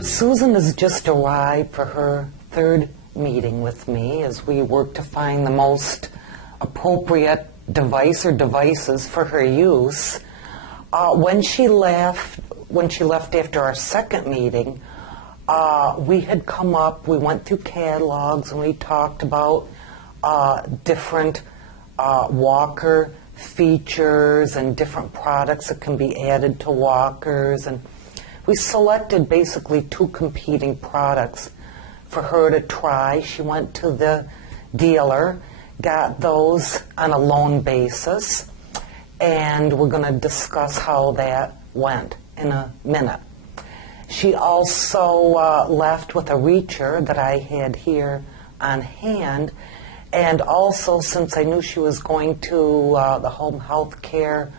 Susan has just arrived for her third meeting with me as we work to find the most appropriate device or devices for her use. When she left after our second meeting, we had come up, we went through catalogs and we talked about different walker features and different products that can be added to walkers, and we selected basically two competing products for her to try. She went to the dealer, got those on a loan basis, and we're going to discuss how that went in a minute. She also left with a reacher that I had here on hand, and also, since I knew she was going to the home health care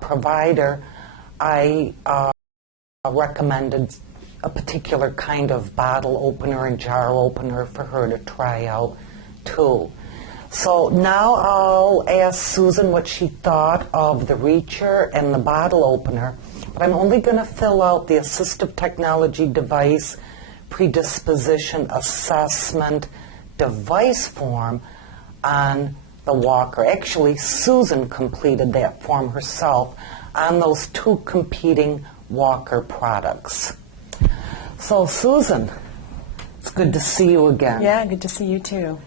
provider, I recommended a particular kind of bottle opener and jar opener for her to try out too. So now I'll ask Susan what she thought of the reacher and the bottle opener, but I'm only going to fill out the assistive technology device predisposition assessment device form on the walker. Actually, Susan completed that form herself on those two competing walker products. So, Susan, it's good to see you again. Yeah, good to see you too.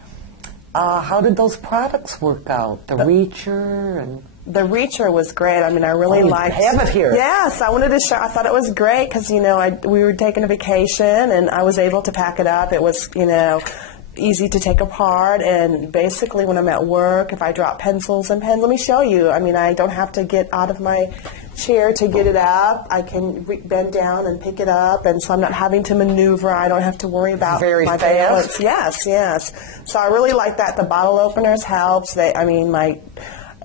How did those products work out? The reacher and... The reacher was great. I mean, I really liked... You have it here. Yes, I wanted to show... I thought it was great because, you know, we were taking a vacation and I was able to pack it up. It was, you know, easy to take apart, and basically when I'm at work, if I drop pencils and pens, let me show you. I mean, I don't have to get out of my chair to get it up. I can bend down and pick it up, and so I'm not having to maneuver. I don't have to worry about my balance. Yes, yes. So I really like that. The bottle openers helped.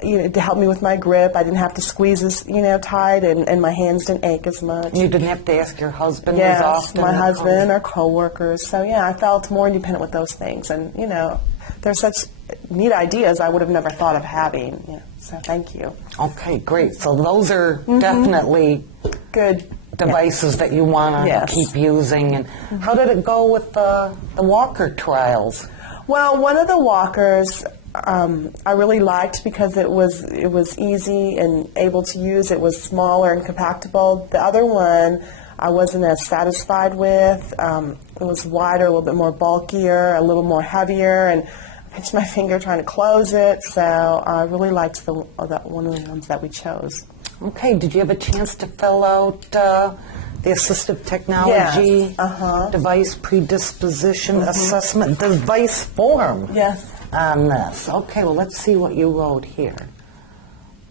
To help me with my grip. I didn't have to squeeze as, tight, and my hands didn't ache as much. You didn't have to ask your husband as often? Yes, my husband or coworkers. So, yeah, I felt more independent with those things. And, they're such neat ideas I would have never thought of having. Yeah, so thank you. Okay, great. So those are definitely good devices that you want to keep using. And how did it go with the walker trials? Well, one of the walkers... I really liked because it was easy and able to use. It was smaller and compactable. The other one I wasn't as satisfied with. It was wider, a little bit more bulkier, a little more heavier, and I pinched my finger trying to close it. So I really liked one of the ones that we chose. Okay. Did you have a chance to fill out the assistive technology device predisposition assessment device form? Yes. On this. Okay, well, let's see what you wrote here.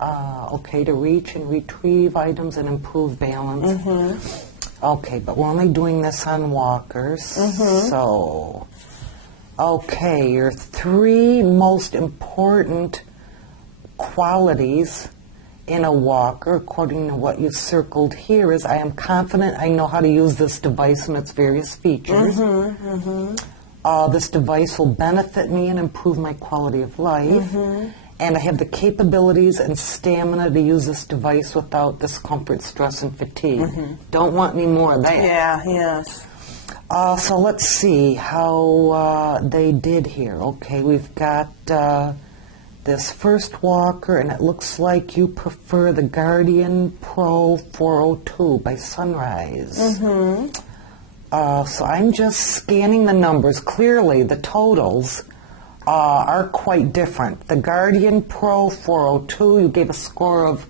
Okay, to reach and retrieve items and improve balance. Okay, but we're only doing this on walkers. So, okay, your three most important qualities in a walker, according to what you circled here, is I am confident I know how to use this device and its various features. This device will benefit me and improve my quality of life. And I have the capabilities and stamina to use this device without discomfort, stress, and fatigue. Don't want any more of that. Yeah, yes. So let's see how they did here. Okay, we've got this first walker, and it looks like you prefer the Guardian Pro 402 by Sunrise. So I'm just scanning the numbers. Clearly, the totals are quite different. The Guardian Pro 402, you gave a score of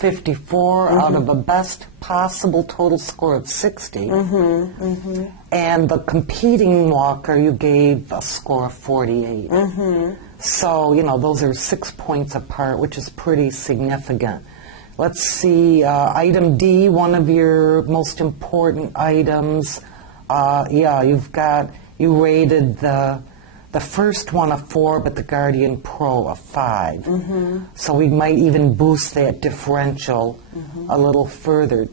54 out of a best possible total score of 60. And the competing walker, you gave a score of 48. So, those are 6 points apart, which is pretty significant. Let's see, item D, one of your most important items. You rated the first one a 4, but the Guardian Pro a 5. So we might even boost that differential a little further.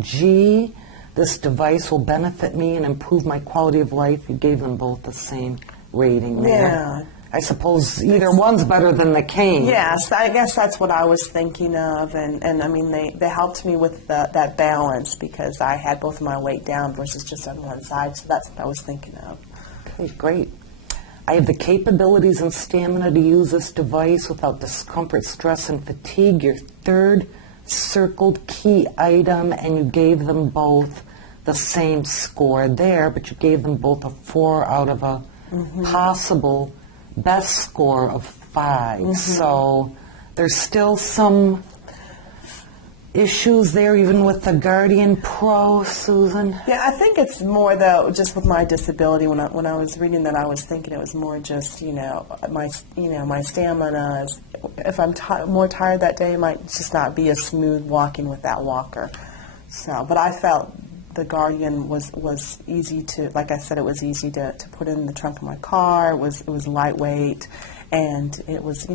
G, this device will benefit me and improve my quality of life. You gave them both the same rating there. I suppose either one's better than the cane. Yes, I guess that's what I was thinking of, and I mean they helped me with that balance because I had both of my weight down versus just on one side, so that's what I was thinking of. Okay, great. I have the capabilities and stamina to use this device without discomfort, stress, and fatigue. Your third circled key item, and you gave them both the same score there, but you gave them both a 4 out of a possible best score of 5. So there's still some issues there, even with the Guardian Pro, Susan. Yeah, I think it's more though just with my disability. When I was reading that, I was thinking it was more just my stamina. If I'm more tired that day, it might just not be as smooth walking with that walker. So, but I felt the Guardian was easy to, like I said, it was easy to put in the trunk of my car. It was lightweight, and it was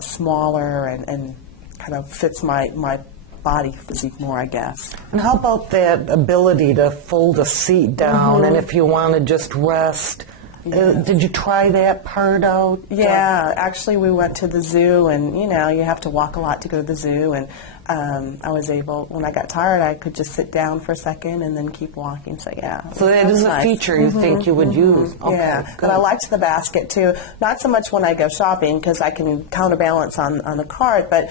smaller and kind of fits my body physique more, I guess. And how about that ability to fold a seat down, and if you want to just rest? Did you try that part out? Yeah, actually we went to the zoo, and you have to walk a lot to go to the zoo, and I was able, when I got tired, I could just sit down for a second and then keep walking. So yeah. So that is a feature you think you would use. Okay, yeah, good. but I liked the basket too. Not so much when I go shopping because I can counterbalance on the cart, but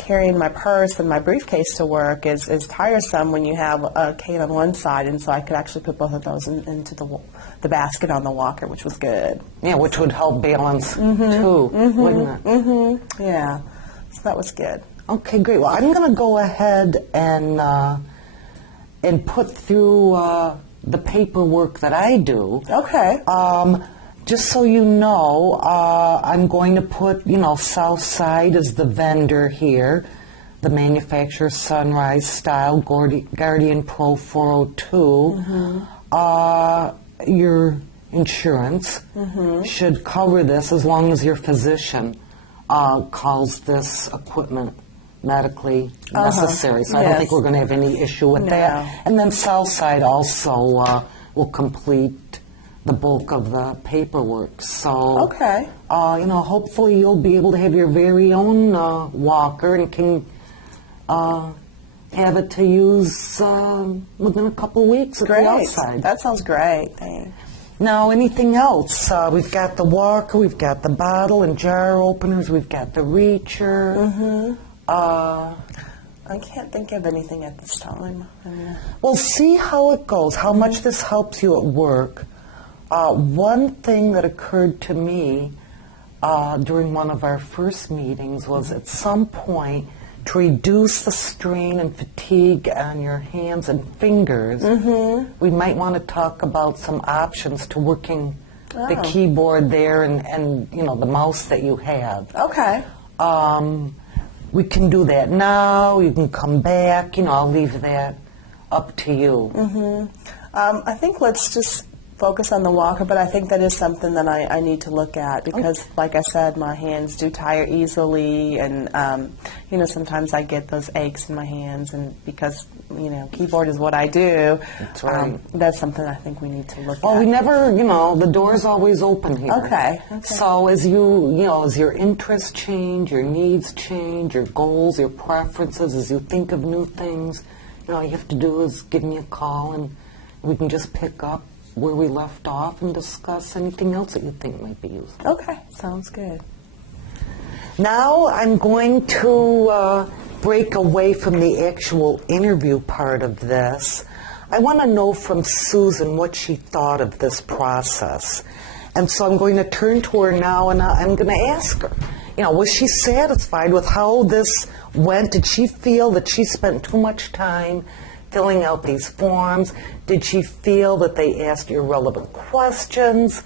carrying my purse and my briefcase to work is tiresome when you have a cane on one side, and so I could actually put both of those into the basket on the walker, which was good. Yeah, which would help balance too, wouldn't it? Yeah, so that was good. Okay, great. Well, I'm going to go ahead and put through the paperwork that I do. Okay. Just so you know, I'm going to put, Southside as the vendor here, the manufacturer Sunrise Style Guardian Pro 402. Your insurance should cover this as long as your physician calls this equipment medically necessary. So I don't think we're going to have any issue with that. And then Southside also will complete the bulk of the paperwork. So, hopefully you'll be able to have your very own walker and can have it to use within a couple of weeks at the outside. That sounds great. Thanks. Now, anything else? We've got the walker, we've got the bottle and jar openers, we've got the reacher. I can't think of anything at this time. Well, see how it goes, how much this helps you at work. One thing that occurred to me during one of our first meetings was at some point to reduce the strain and fatigue on your hands and fingers, we might want to talk about some options to working the keyboard there and the mouse that you have. Okay. We can do that now. You can come back. I'll leave that up to you. I think let's just focus on the walker, but I think that is something that I need to look at because, like I said, my hands do tire easily, and sometimes I get those aches in my hands, and because keyboard is what I do. That's right. That's something I think we need to look at. Well, we never, the door's always open here. Okay. So as as your interests change, your needs change, your goals, your preferences, as you think of new things, all you have to do is give me a call, and we can just pick up where we left off and discuss anything else that you think might be useful. Okay, sounds good. Now I'm going to break away from the actual interview part of this. I want to know from Susan what she thought of this process. And so I'm going to turn to her now and I'm going to ask her, was she satisfied with how this went? Did she feel that she spent too much time filling out these forms? Did she feel that they asked irrelevant questions?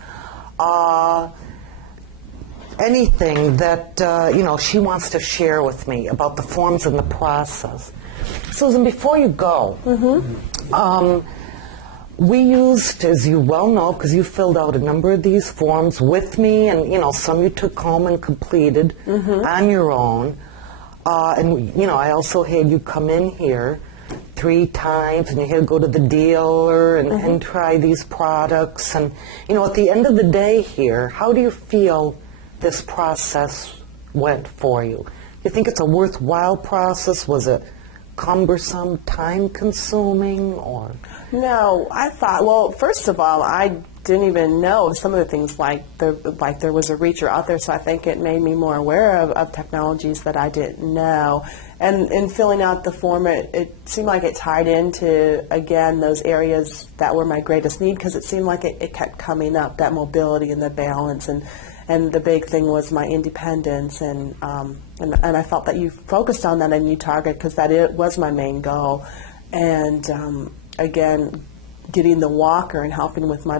Anything that she wants to share with me about the forms and the process. Susan, before you go, we used, as you well know, because you filled out a number of these forms with me, and some you took home and completed on your own. And I also had you come in here 3 times, and you had to go to the dealer and try these products. And at the end of the day here, how do you feel this process went for you? You think it's a worthwhile process? Was it cumbersome, time-consuming, or? No, I thought, well, first of all, I didn't even know some of the things like there was a reacher out there, so I think it made me more aware of technologies that I didn't know. And in filling out the form, it seemed like it tied into, again, those areas that were my greatest need, because it seemed like it kept coming up, that mobility and the balance, and the big thing was my independence, and I felt that you focused on that and you targeted, because it was my main goal. And again, getting the walker and helping with my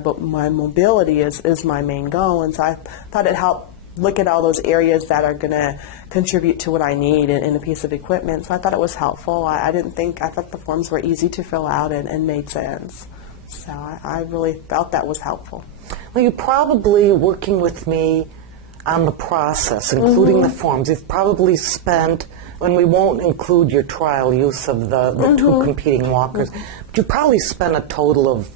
mobility is my main goal, and so I thought it helped look at all those areas that are going to contribute to what I need in a piece of equipment. So I thought it was helpful. I thought the forms were easy to fill out and made sense. So I really felt that was helpful. Well, you're probably working with me on the process, including the forms. You've probably spent, and we won't include your trial use of the two competing walkers, but you probably spent a total of,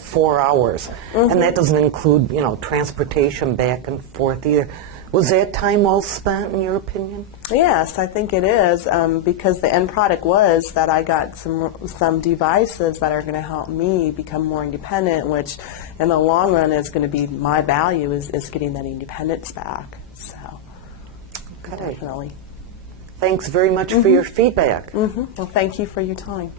4 hours. And that doesn't include, transportation back and forth either. Was that time well spent, in your opinion? Yes, I think it is, because the end product was that I got some devices that are going to help me become more independent, which in the long run is going to be my value, is getting that independence back. So, Okay. definitely. Thanks very much for your feedback. Well, thank you for your time.